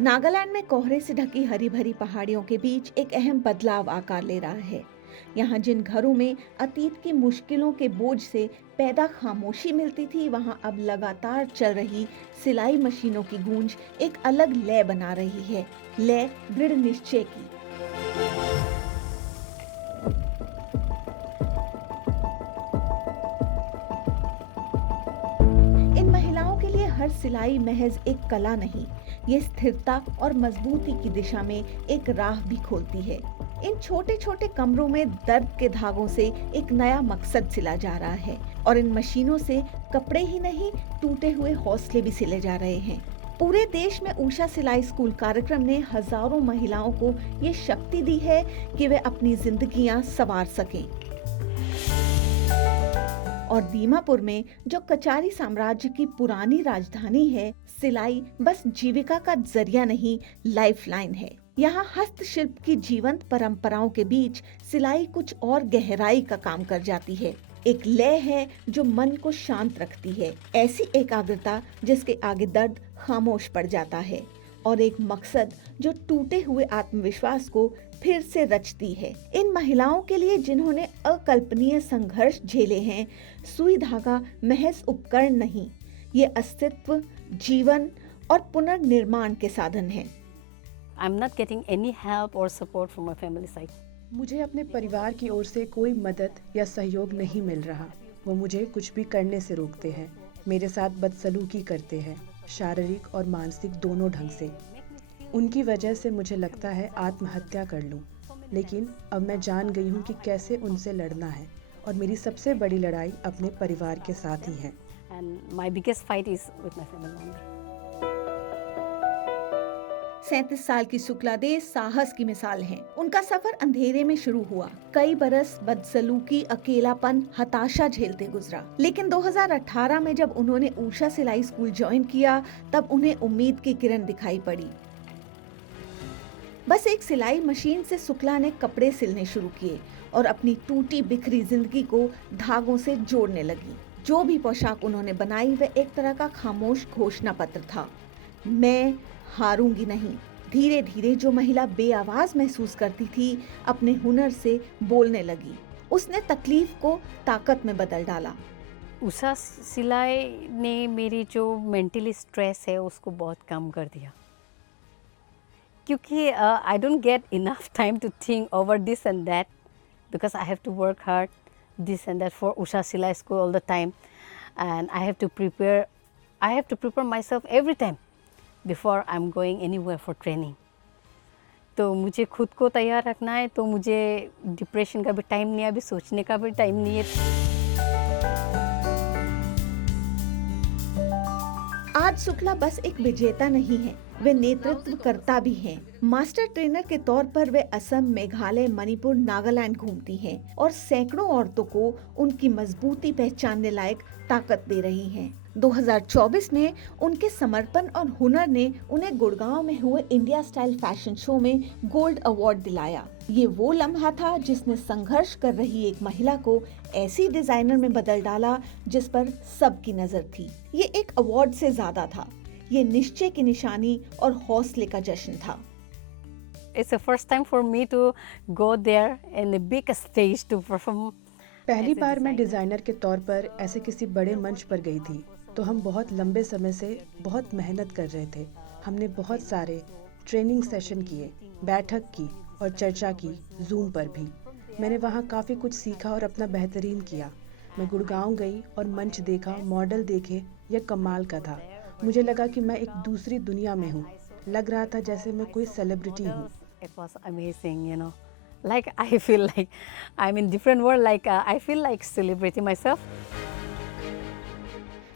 नागालैंड में कोहरे से ढकी हरी भरी पहाड़ियों के बीच एक अहम बदलाव आकार ले रहा है। यहाँ जिन घरों में अतीत की मुश्किलों के बोझ से पैदा खामोशी मिलती थी, वहाँ अब लगातार चल रही सिलाई मशीनों की गूंज एक अलग लय बना रही है, लय दृढ़ निश्चय की। इन महिलाओं के लिए हर सिलाई महज एक कला नहीं, ये स्थिरता और मजबूती की दिशा में एक राह भी खोलती है। इन छोटे छोटे कमरों में दर्द के धागों से एक नया मकसद सिला जा रहा है और इन मशीनों से कपड़े ही नहीं, टूटे हुए हौसले भी सिले जा रहे हैं। पूरे देश में उषा सिलाई स्कूल कार्यक्रम ने हजारों महिलाओं को ये शक्ति दी है कि वे अपनी जिंदगियां संवार सकें। और दीमापुर में, जो कचारी साम्राज्य की पुरानी राजधानी है, सिलाई बस जीविका का जरिया नहीं, लाइफलाइन है। यहाँ हस्तशिल्प की जीवंत परंपराओं के बीच सिलाई कुछ और गहराई का काम कर जाती है। एक लय है जो मन को शांत रखती है, ऐसी एकाग्रता जिसके आगे दर्द खामोश पड़ जाता है, और एक मकसद जो टूटे हुए आत्मविश्वास को फिर से रचती है। इन महिलाओं के लिए, जिन्होंने अकल्पनीय संघर्ष झेले हैं, सुई धागा महज उपकरण नहीं, ये अस्तित्व, जीवन और पुनर्निर्माण के साधन हैं। I'm not getting any help or support from my family side. मुझे अपने परिवार की ओर से कोई मदद या सहयोग नहीं मिल रहा। वो मुझे कुछ भी करने से रोकते हैं, मेरे साथ बदसलूकी करते हैं, शारीरिक और मानसिक दोनों ढंग से। उनकी वजह से मुझे लगता है आत्महत्या कर लूं, लेकिन अब मैं जान गई हूं कि कैसे उनसे लड़ना है, और मेरी सबसे बड़ी लड़ाई अपने परिवार के साथ ही है। And my biggest fight is with my family only. 37 साल की शुक्ला दे साहस की मिसाल हैं। उनका सफर अंधेरे में शुरू हुआ, कई बरस बदसलूकी, अकेलापन, हताशा झेलते गुजरा। लेकिन 2018 में जब उन्होंने उषा सिलाई स्कूल ज्वाइन किया, तब उन्हें उम्मीद की किरण दिखाई पड़ी। बस एक सिलाई मशीन से शुक्ला ने कपड़े सिलने शुरू किए और अपनी टूटी बिखरी जिंदगी को धागों से जोड़ने लगी। जो भी पोशाक उन्होंने बनाई, वह एक तरह का खामोश घोषणा पत्र था। मैं हारूंगी नहीं। धीरे धीरे जो महिला बेआवाज महसूस करती थी, अपने हुनर से बोलने लगी। उसने तकलीफ को ताकत में बदल डाला। उषा सिलाई ने मेरी जो मेंटली स्ट्रेस है उसको बहुत कम कर दिया, क्योंकि I don't get enough time to think over this and that, because I have to work hard this and that for Usha सिलाई school all the time, and I have to prepare myself every time before I am going anywhere for training. तो मुझे खुद को तैयार रखना है, तो मुझे डिप्रेशन का भी टाइम नहीं है, अभी सोचने का भी टाइम नहीं है। आज शुक्ला बस एक विजेता नहीं है, वे नेतृत्वकर्ता भी हैं। मास्टर ट्रेनर के तौर पर वे असम, मेघालय, मणिपुर, नागालैंड घूमती हैं और सैकड़ों औरतों को उनकी मजबूती पहचानने लायक ताकत दे रही हैं। 2024 में उनके समर्पण और हुनर ने उन्हें गुड़गांव में हुए इंडिया स्टाइल फैशन शो में गोल्ड अवार्ड दिलाया। ये वो लम्हा था जिसने संघर्ष कर रही एक महिला को ऐसी डिजाइनर में बदल डाला जिस पर सबकी नजर थी। ये एक अवार्ड से ज्यादा था, ये निश्चय की निशानी और हौसले का जश्न था। It's the first time for me to go there in the big stage to perform. पहली बार मैं डिजाइनर के तौर पर ऐसे किसी बड़े मंच पर गई थी, तो हम बहुत लंबे समय से बहुत मेहनत कर रहे थे। हमने बहुत सारे ट्रेनिंग सेशन किए, बैठक की और चर्चा की, जूम पर भी। मैंने वहाँ काफ़ी कुछ सीखा और अपना बेहतरीन किया। मैं गुड़गांव गई और मंच देखा, मॉडल देखे, यह कमाल का था। मुझे लगा कि मैं एक दूसरी दुनिया में हूँ। लग रहा था जैसे मैं कोई सेलिब्रिटी हूँ। It was amazing, you know. Like I feel like I'm in different world. Like I feel like celebrating myself.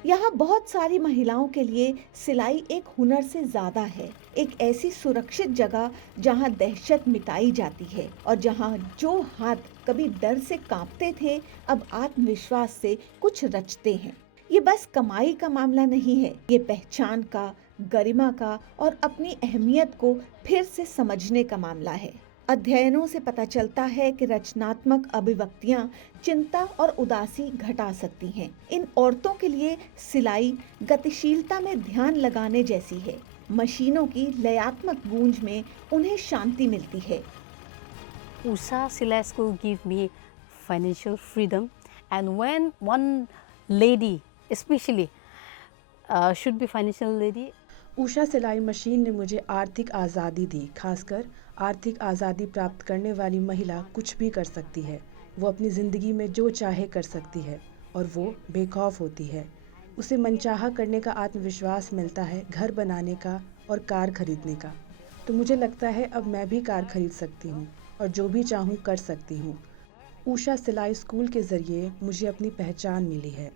यहाँ बहुत सारी महिलाओं के लिए सिलाई एक हुनर से ज्यादा है, एक ऐसी सुरक्षित जगह जहाँ दहशत मिटाई जाती है और जहाँ जो हाथ कभी डर से कांपते थे, अब आत्मविश्वास से कुछ रचते हैं। ये बस कमाई का मामला नहीं है, ये पहचान का, गरिमा का और अपनी अहमियत को फिर से समझने का मामला है। अध्ययनों से पता चलता है कि रचनात्मक अभिव्यक्तियां चिंता और उदासी घटा सकती हैं। इन औरतों के लिए सिलाई गतिशीलता में ध्यान लगाने जैसी है। मशीनों की लयात्मक गूंज में उन्हें शांति मिलती है। Usha Silai School give me financial freedom, and when one lady, especially should be financial lady. Usha सिलाई मशीन ने मुझे आर्थिक आज़ादी दी। खासकर आर्थिक आज़ादी प्राप्त करने वाली महिला कुछ भी कर सकती है। वो अपनी ज़िंदगी में जो चाहे कर सकती है और वो बेखौफ होती है। उसे मनचाहा करने का आत्मविश्वास मिलता है, घर बनाने का और कार खरीदने का। तो मुझे लगता है अब मैं भी कार खरीद सकती हूँ और जो भी चाहूँ कर सकती हूँ। ऊषा सिलाई स्कूल के ज़रिए मुझे अपनी पहचान मिली है।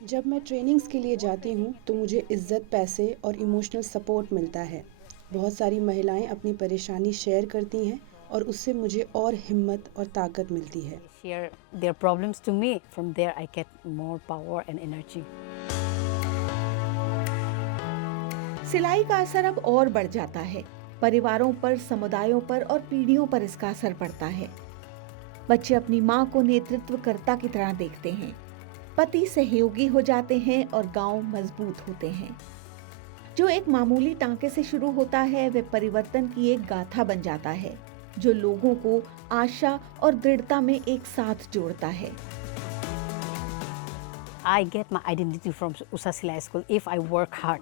जब मैं ट्रेनिंग्स के लिए जाती हूँ तो मुझे इज़्ज़त, पैसे और इमोशनल सपोर्ट मिलता है। बहुत सारी महिलाएं अपनी परेशानी शेयर करती हैं और उससे मुझे और हिम्मत और ताकत मिलती है। Share their problems to me. From there, I get more power and energy. सिलाई का असर अब और बढ़ जाता है। परिवारों पर, समुदायों पर और पीढ़ियों पर इसका असर पड़ता है। बच्चे अपनी माँ को नेतृत्वकर्ता की तरह देखते हैं, पति सहयोगी हो जाते हैं और गांव मजबूत होते हैं। जो एक मामूली टांके से शुरू होता है वह परिवर्तन की एक गाथा बन जाता है, जो लोगों को आशा और दृढ़ता में एक साथ जोड़ता है। I get my identity from Usha Silai School if I work hard.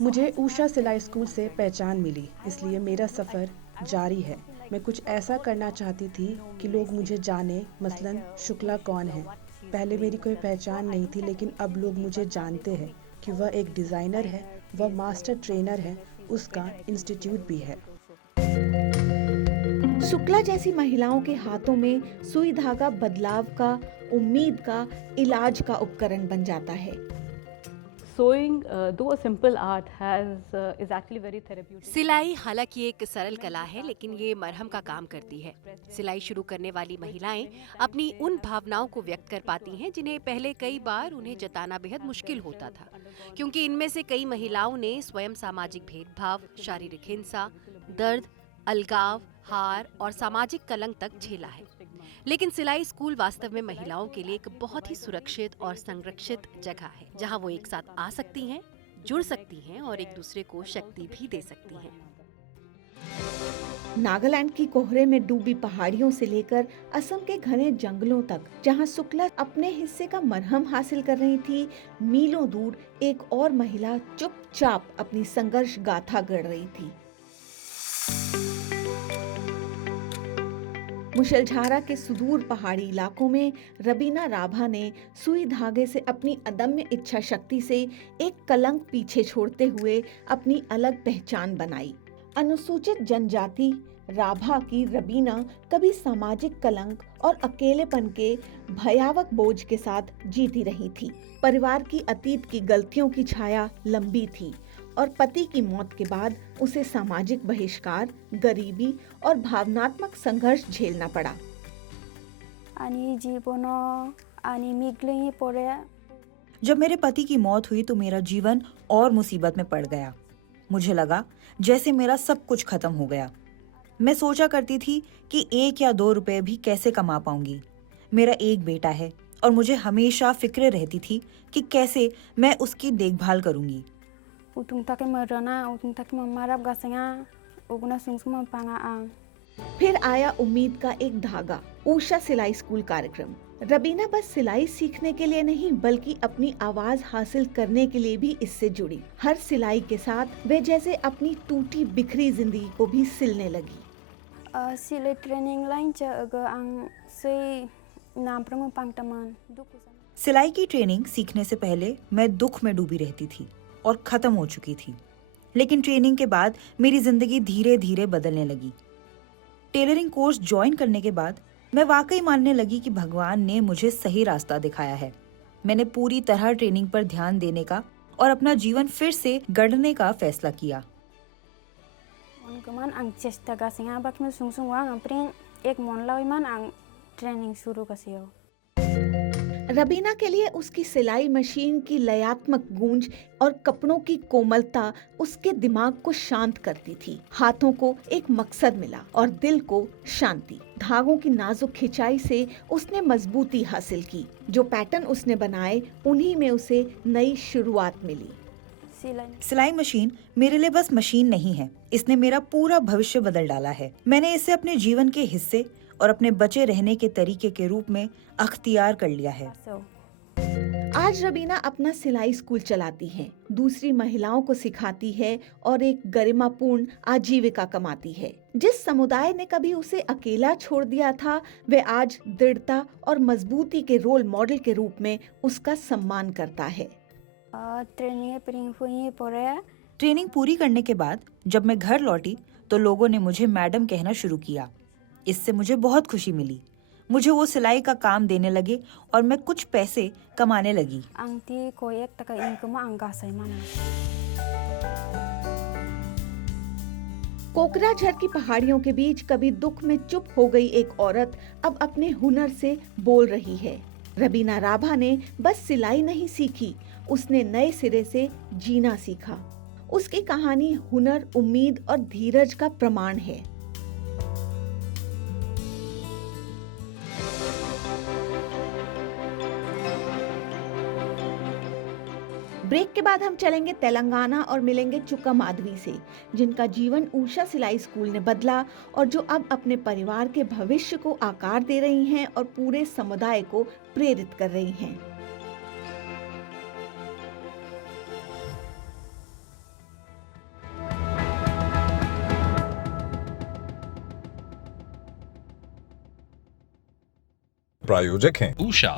मुझे ऊषा सिलाई स्कूल से पहचान मिली, इसलिए मेरा सफ़र जारी है। मैं कुछ ऐसा करना चाहती थी कि लोग मुझे जाने, मसलन शुक्ला कौन है। पहले मेरी कोई पहचान नहीं थी, लेकिन अब लोग मुझे जानते हैं कि वह एक डिज़ाइनर है, वह मास्टर ट्रेनर है, उसका इंस्टीट्यूट भी है। शुक्ला जैसी महिलाओं के हाथों में सुई धागा बदलाव का, उम्मीद का, इलाज का उपकरण बन जाता है। Sewing, though a simple art, is actually very therapeutic. सिलाई हालांकि एक सरल कला है, लेकिन ये मरहम का काम करती है। सिलाई शुरू करने वाली महिलाएं अपनी उन भावनाओं को व्यक्त कर पाती हैं जिन्हें पहले कई बार उन्हें जताना बेहद मुश्किल होता था, क्योंकि इनमें से कई महिलाओं ने स्वयं सामाजिक भेदभाव, शारीरिक हिंसा, दर्द, अलगाव, हार और सामाजिक कलंक तक झेला है। लेकिन सिलाई स्कूल वास्तव में महिलाओं के लिए एक बहुत ही सुरक्षित और संरक्षित जगह है, जहां वो एक साथ आ सकती हैं, जुड़ सकती हैं और एक दूसरे को शक्ति भी दे सकती हैं। नागालैंड की कोहरे में डूबी पहाड़ियों से लेकर असम के घने जंगलों तक, जहां शुक्ला अपने हिस्से का मरहम हासिल कर रही थी, मीलों दूर एक और महिला चुपचाप अपनी संघर्ष गाथा गढ़ रही थी। मुशलझारा के सुदूर पहाड़ी इलाकों में रबीना राभा ने सुई धागे से अपनी अदम्य इच्छा शक्ति से एक कलंक पीछे छोड़ते हुए अपनी अलग पहचान बनाई। अनुसूचित जनजाति राभा की रबीना कभी सामाजिक कलंक और अकेलेपन के भयावह बोझ के साथ जीती रही थी। परिवार की अतीत की गलतियों की छाया लंबी थी और पति की मौत के बाद उसे सामाजिक बहिष्कार, गरीबी और भावनात्मक संघर्ष झेलना पड़ा। जब मेरे पति की मौत हुई तो मेरा जीवन और मुसीबत में पड़ गया। मुझे लगा जैसे मेरा सब कुछ खत्म हो गया। मैं सोचा करती थी कि 1 या 2 रुपए भी कैसे कमा पाऊंगी। मेरा एक बेटा है और मुझे हमेशा फिक्र रहती थी कि कैसे मैं उसकी देखभाल करूंगी। फिर आया उम्मीद का एक धागा, ऊषा सिलाई स्कूल कार्यक्रम। रबीना बस सिलाई सीखने के लिए नहीं, बल्कि अपनी आवाज हासिल करने के लिए भी इससे जुड़ी। हर सिलाई के साथ वे जैसे अपनी टूटी बिखरी जिंदगी को भी सिलने लगी। सिलाई ट्रेनिंग लाइन सिलाई की ट्रेनिंग सीखने से पहले मैं दुख में डूबी रहती थी और खत्म हो चुकी थी, लेकिन ट्रेनिंग के बाद मेरी जिंदगी धीरे धीरे बदलने लगी। टेलरिंग कोर्स ज्वाइन करने के बाद मैं वाकई मानने लगी कि भगवान ने मुझे सही रास्ता दिखाया है। मैंने पूरी तरह ट्रेनिंग पर ध्यान देने का और अपना जीवन फिर से गढ़ने का फैसला किया। रबीना के लिए उसकी सिलाई मशीन की लयात्मक गूंज और कपड़ों की कोमलता उसके दिमाग को शांत करती थी। हाथों को एक मकसद मिला और दिल को शांति। धागों की नाजुक खिंचाई से उसने मजबूती हासिल की। जो पैटर्न उसने बनाए उन्हीं में उसे नई शुरुआत मिली। सिलाई सिलाई मशीन मेरे लिए बस मशीन नहीं है, इसने मेरा पूरा भविष्य बदल डाला है। मैंने इसे अपने जीवन के हिस्से और अपने बचे रहने के तरीके के रूप में अख्तियार कर लिया है। So, आज रबीना अपना सिलाई स्कूल चलाती है, दूसरी महिलाओं को सिखाती है और एक गरिमापूर्ण आजीविका कमाती है। जिस समुदाय ने कभी उसे अकेला छोड़ दिया था, वे आज दृढ़ता और मजबूती के रोल मॉडल के रूप में उसका सम्मान करता है। ट्रेनिंग पूरी करने के बाद जब मैं घर लौटी तो लोगों ने मुझे मैडम कहना शुरू किया। इससे मुझे बहुत खुशी मिली। मुझे वो सिलाई का काम देने लगे और मैं कुछ पैसे कमाने लगी। कोकराझार की पहाड़ियों के बीच कभी दुख में चुप हो गई एक औरत अब अपने हुनर से बोल रही है। रबीना राभा ने बस सिलाई नहीं सीखी, उसने नए सिरे से जीना सीखा। उसकी कहानी हुनर, उम्मीद और धीरज का प्रमाण है। ब्रेक के बाद हम चलेंगे तेलंगाना और मिलेंगे चुका माधवी से, जिनका जीवन उषा सिलाई स्कूल ने बदला और जो अब अपने परिवार के भविष्य को आकार दे रही हैं और पूरे समुदाय को प्रेरित कर रही हैं। प्रायोजक हैं उषा।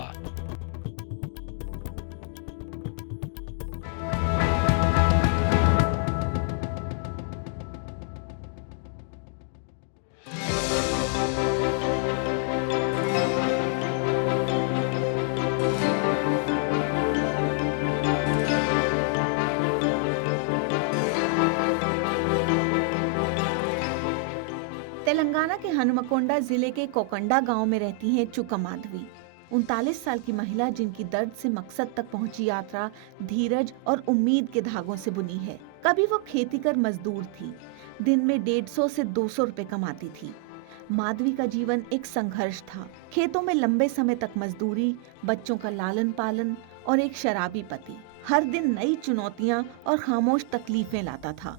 तेलंगाना के हनुमकोंडा जिले के कोकंडा गांव में रहती हैं चुका माधवी। 39 साल की महिला जिनकी दर्द से मकसद तक पहुंची यात्रा धीरज और उम्मीद के धागों से बुनी है। कभी वो खेती कर मजदूर थी, दिन में 150 से 200 रुपए कमाती थी। माधवी का जीवन एक संघर्ष था, खेतों में लंबे समय तक मजदूरी, बच्चों का लालन पालन और एक शराबी पति हर दिन नई चुनौतियां और खामोश तकलीफें लाता था।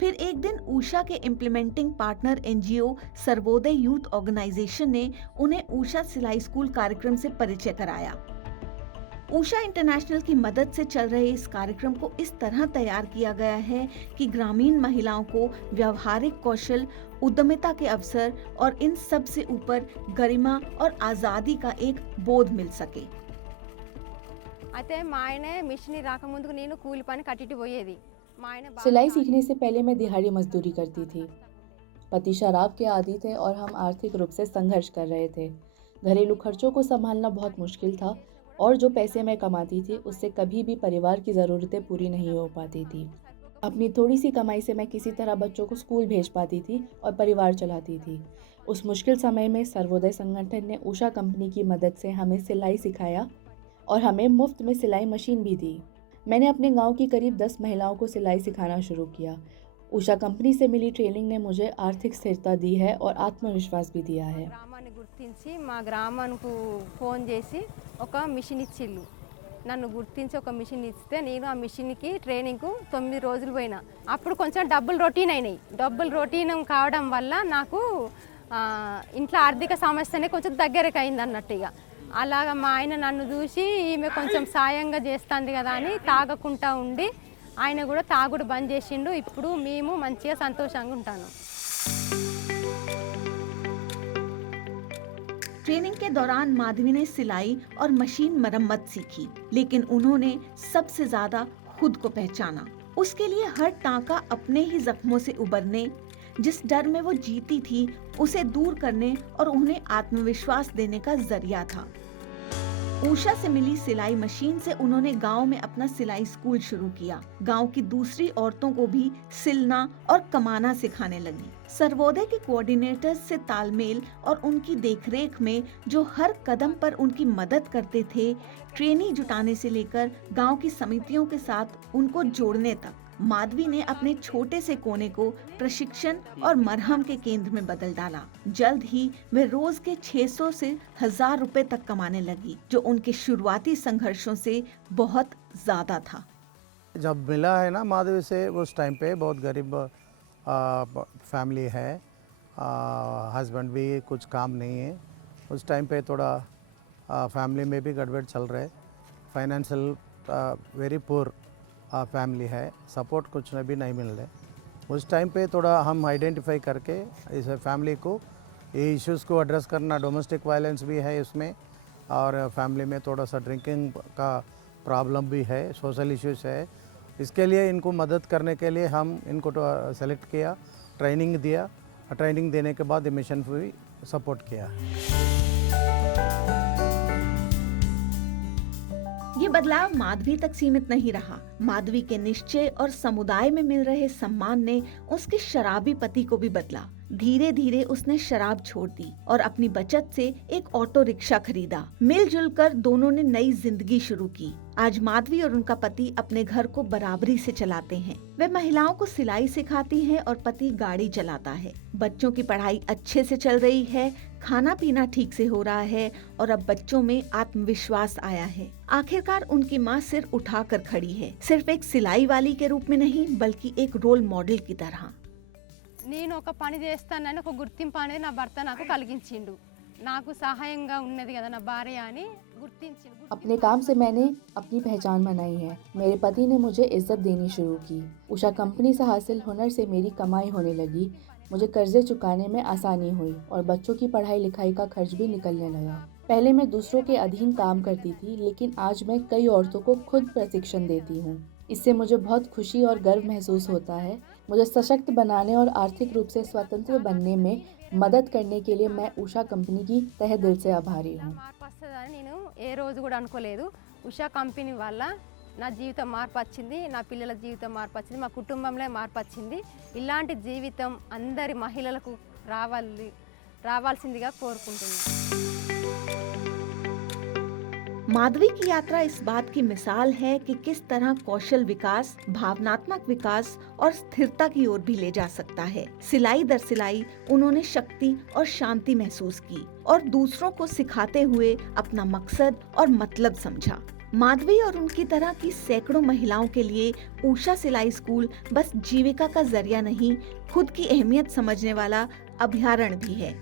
फिर एक दिन उषा के implementing partner NGO Sarvodaya youth organisation ने उन्हें उषा सिलाई स्कूल कार्यक्रम से परिचय कराया। उषा इंटरनेशनल की मदद से चल रहे इस कार्यक्रम को इस तरह तैयार किया गया है कि ग्रामीण महिलाओं को व्यावहारिक कौशल, उद्यमिता के अवसर और इन सब से ऊपर गरिमा और आजादी का एक बोध मिल सके। सिलाई सीखने से पहले मैं दिहाड़ी मजदूरी करती थी। पति शराब के आदी थे और हम आर्थिक रूप से संघर्ष कर रहे थे। घरेलू खर्चों को संभालना बहुत मुश्किल था और जो पैसे मैं कमाती थी उससे कभी भी परिवार की ज़रूरतें पूरी नहीं हो पाती थी। अपनी थोड़ी सी कमाई से मैं किसी तरह बच्चों को स्कूल भेज पाती थी और परिवार चलाती थी। उस मुश्किल समय में सर्वोदय संगठन ने उषा कंपनी की मदद से हमें सिलाई सिखाया और हमें मुफ्त में सिलाई मशीन भी दी। मैंने अपने गांव की करीब 10 महिलाओं को सिलाई सिखाना शुरू किया। उषा कंपनी से मिली ट्रेनिंग ने मुझे आर्थिक स्थिरता दी है और आत्मविश्वास भी दिया है। నన్ను గుర్తించి ఒక మిషన్ ఇస్తే నేను ఆ మిషన్కి ట్రైనింగ్కు 9 రోజులు పోయినా. అప్పుడు కొంచెం డబుల్ రొటీన్ అయినాయి. డబుల్ రొటీన్ కావడం వల్ల నాకు ఇంట్లో ఆర్థిక సమస్యనే కొంచెం దగ్గరకు అయింది అన్నట్టు. ఇక అలాగా మా ఆయన నన్ను చూసి ఈమె కొంచెం సాయంగా చేస్తుంది కదా అని తాగకుండా ఉండి ఆయన కూడా తాగుడు బంద్ చేసిండు. ఇప్పుడు మేము మంచిగా సంతోషంగా ఉంటాను. ट्रेनिंग के दौरान माधवी ने सिलाई और मशीन मरम्मत सीखी, लेकिन उन्होंने सबसे ज्यादा खुद को पहचाना। उसके लिए हर टांका अपने ही जख्मों से उबरने, जिस डर में वो जीती थी उसे दूर करने और उन्हें आत्मविश्वास देने का जरिया था। उषा से मिली सिलाई मशीन से उन्होंने गांव में अपना सिलाई स्कूल शुरू किया। गांव की दूसरी औरतों को भी सिलना और कमाना सिखाने लगी। सर्वोदय के कोऑर्डिनेटर से तालमेल और उनकी देखरेख में जो हर कदम पर उनकी मदद करते थे, ट्रेनी जुटाने से लेकर गांव की समितियों के साथ उनको जोड़ने तक, माधवी ने अपने छोटे से कोने को प्रशिक्षण और मरहम के केंद्र में बदल डाला। जल्द ही वे रोज के 600 से 1000 रुपए तक कमाने लगी, जो उनके शुरुआती संघर्षों से बहुत ज्यादा था। जब मिला है ना माधवी से, उस टाइम पे बहुत गरीब फैमिली है, हस्बैंड भी कुछ काम नहीं है। उस टाइम पे थोड़ा फैमिली में भी गड़बड़ चल रहा है, फाइनेंशियल वेरी पुअर फैमिली है, सपोर्ट कुछ भी नहीं मिल रहा है। उस टाइम पे थोड़ा हम आइडेंटिफाई करके इस फैमिली को ये इश्यूज़ को एड्रेस करना, डोमेस्टिक वायलेंस भी है इसमें, और फैमिली में थोड़ा सा ड्रिंकिंग का प्रॉब्लम भी है, सोशल इश्यूज है। इसके लिए इनको मदद करने के लिए हम इनको सेलेक्ट किया, ट्रेनिंग दिया, ट्रेनिंग देने के बाद मिशन भी सपोर्ट किया। ये बदलाव माधवी तक सीमित नहीं रहा। माधवी के निश्चय और समुदाय में मिल रहे सम्मान ने उसके शराबी पति को भी बदला। धीरे धीरे उसने शराब छोड़ दी और अपनी बचत से एक ऑटो रिक्शा खरीदा। मिलजुल कर दोनों ने नई जिंदगी शुरू की। आज माधवी और उनका पति अपने घर को बराबरी से चलाते हैं। वे महिलाओं को सिलाई सिखाती हैं और पति गाड़ी चलाता है। बच्चों की पढ़ाई अच्छे से चल रही है, खाना पीना ठीक से हो रहा है और अब बच्चों में आत्मविश्वास आया है। आखिरकार उनकी माँ सिर उठाकर खड़ी है, सिर्फ एक सिलाई वाली के रूप में नहीं, बल्कि एक रोल मॉडल की तरह। నేను ఒక పని చేస్తానని ఒక గుర్తింపు అనేది నా భర్త నాకు కలిగించిండు। నాకు సహాయంగా ఉన్నది కదా నా భార్య అని గుర్తించిండు। अपने काम से मैंने अपनी पहचान बनाई है। मेरे पति ने मुझे इज्जत देनी शुरू की। उषा कंपनी से हासिल हुनर से मेरी कमाई होने लगी। मुझे कर्जे चुकाने में आसानी हुई और बच्चों की पढ़ाई लिखाई का खर्च भी निकलने लगा। पहले मैं दूसरों के अधीन काम करती थी, लेकिन आज मैं कई औरतों को खुद प्रशिक्षण देती हूँ। इससे मुझे बहुत खुशी और गर्व महसूस होता है। मुझे सशक्त बनाने और आर्थिक रूप से स्वतंत्र बनने में मदद करने के लिए मैं उषा कंपनी की तहे दिल से आभारी हूँ। మార్పు వస్తుందని నేను ఏ రోజు కూడా అనుకోలేదు। ఉషా కంపెనీ వల్ల నా జీవితం మార్పు వచ్చింది, నా పిల్లల జీవితం మార్పు వచ్చింది, మా కుటుంబంలో మార్పు వచ్చింది। ఇలాంటి జీవితం అందరి మహిళలకు రావాల్సిందిగా కోరుకుంటున్నాను। माधवी की यात्रा इस बात की मिसाल है कि किस तरह कौशल विकास भावनात्मक विकास और स्थिरता की ओर भी ले जा सकता है। सिलाई दर सिलाई उन्होंने शक्ति और शांति महसूस की और दूसरों को सिखाते हुए अपना मकसद और मतलब समझा। माधवी और उनकी तरह की सैकड़ों महिलाओं के लिए उषा सिलाई स्कूल बस जीविका का जरिया नहीं, खुद की अहमियत समझने वाला अभ्यारण्य भी है।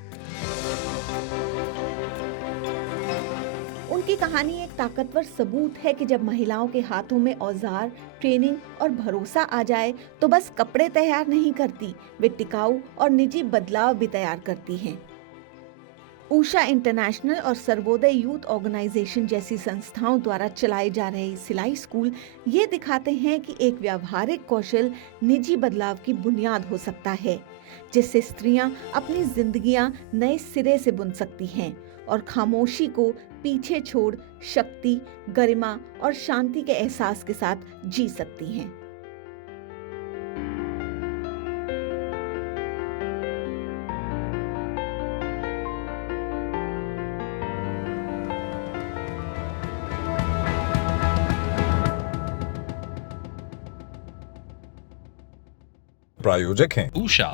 उनकी कहानी एक ताकतवर सबूत है कि जब महिलाओं के हाथों में औजार, ट्रेनिंग और भरोसा आ जाए तो बस कपड़े तैयार नहीं करती, वे टिकाऊ और निजी बदलाव भी तैयार करती हैं। उषा इंटरनेशनल और सर्वोदय यूथ ऑर्गेनाइजेशन जैसी संस्थाओं द्वारा चलाए जा रहे सिलाई स्कूल ये दिखाते हैं कि एक व्यावहारिक कौशल निजी बदलाव की बुनियाद हो सकता है, जिससे स्त्रियां अपनी जिंदगियां नए सिरे से बुन सकती हैं और खामोशी को पीछे छोड़ शक्ति, गरिमा और शांति के एहसास के साथ जी सकती हैं। प्रायोजक हैं Usha